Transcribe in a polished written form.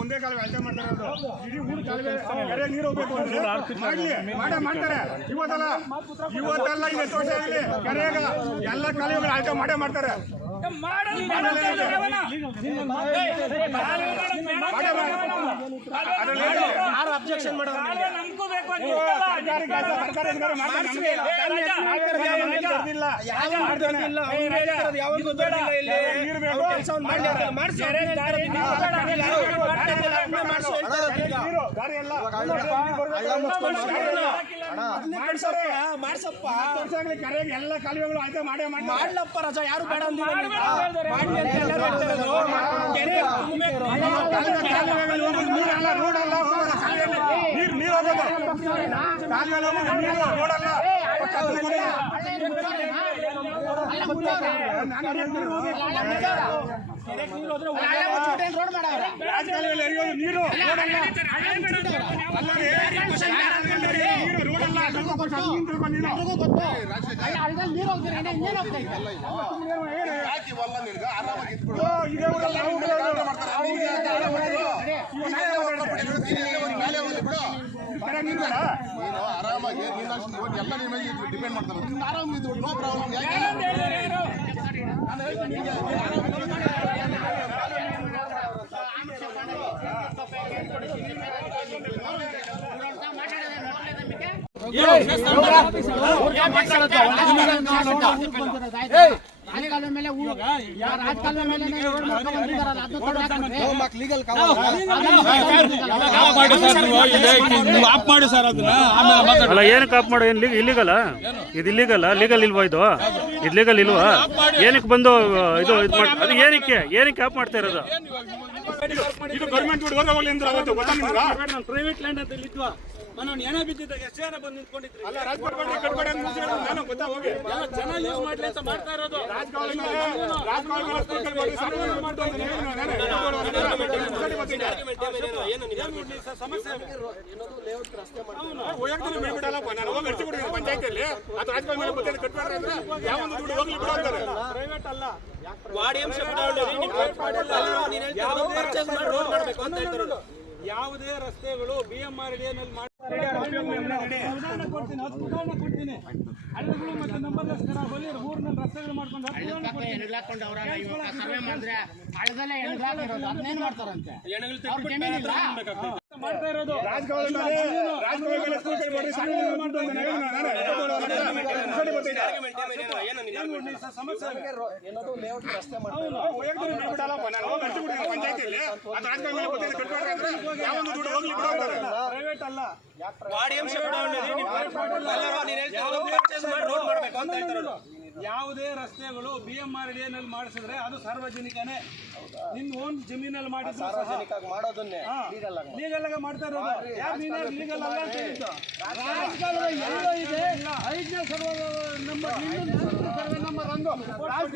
ಒಂದೇ ಕಾಲ ಅಳತೆ ಮಾಡ್ತಾರೆ ಇಡೀ ಊರು ಕಾಲುವೆ ನೀರು ಹೋಗ್ಬೇಕು ಅಂದ್ರೆ ಮಾಡ್ತಾರೆ ಇವತ್ತಲ್ಲ ಇದು ವರ್ಷ ಆಗಲಿ ಕೆರೆಯಾಗ ಎಲ್ಲ ಕಾಲುವೆಗಳು ಅಳತೆ ಮಾಡ್ತಾರೆ ಯಾರು ಅಬ್ಜೆಕ್ಷನ್ ಮಾಡೋದು ಎಲ್ಲ ಕಾಲುವೆಗಳು ಅಳತೆ ಮಾಡ್ಲಪ್ಪ ರಜಾ ಯಾರು ಬೇಡ ಆರಾಮಾಗಿ ಎಲ್ಲ ಡಿಪೆಂಡ್ ಮಾಡ್ತಾರೆ ಆರಾಮಿದ್ದು ನೋ ಪ್ರಾಬ್ಲಮ್ ಏನಕ್ಕೆ ಆಫ್ ಮಾಡೋ ಇಲ್ಲಿಗಲ್ಲ ಇದು ಲೀಗಲ್ ಇಲ್ವಾ ಇದು ಲೀಗಲ್ ಇಲ್ವಾ ಏನಕ್ಕೆ ಬಂದು ಇದು ಅದು ಏನಕ್ಕೆ ಆಫ್ ಮಾಡ್ತಾ ಇರೋದು ಇದು ಗೌರ್ಮೆಂಟ್ ಪ್ರೈವೇಟ್ ಲ್ಯಾಂಡ್ ಅಂತ ಇದ್ವಾ ಏನೇ ಬಿದ್ದಿದ್ದ ಎಷ್ಟು ಜನ ಬಂದು ನಿಂತ್ಕೊಂಡಿದ್ರು ಚೆನ್ನಾಗಿ ಯೂಸ್ ಮಾಡ್ಲಿ ಅಂತ ಮಾಡ್ತಾ ಇರೋದು ಸಮಸ್ಯೆ ಪ್ರೈವೇಟ್ ಅಲ್ಲ ಯಾವುದೇ ರಸ್ತೆಗಳು BMRDA ಕೊಡ್ತೀನಿ ಹಳ್ಳಿಗಳು ಮತ್ತೆ ನಂಬರ್ ಊರಿನ ರಸ್ತೆಗಳು ಮಾಡ್ಕೊಂಡು ಮಾಡ್ತಾ ಇರೋದು ಪ್ರೈವೇಟ್ ಅಲ್ಲ ಯಾವುದೇ ರಸ್ತೆಗಳು BMRDA ನಲ್ಲಿ ಮಾಡಿಸಿದ್ರೆ ಅದು ಸಾರ್ವಜನಿಕನೇ ನಿನ್ ಓನ್ ಜಮೀನಲ್ಲಿ ಮಾಡಿದ್ರೆ ಲೀಗಲ್ ಆಗಿ ಮಾಡ್ತಾ ಇರೋದು ಲೀಗಲ್ ಅಲ್ಲ ಅಂತ ಹೇಳಿದ್ದು ರಾಜಕಾರಣ ಎಲ್ಲ ಇದೆ 5ನೇ ಸರ್ವೆ ನಂಬರ್ 1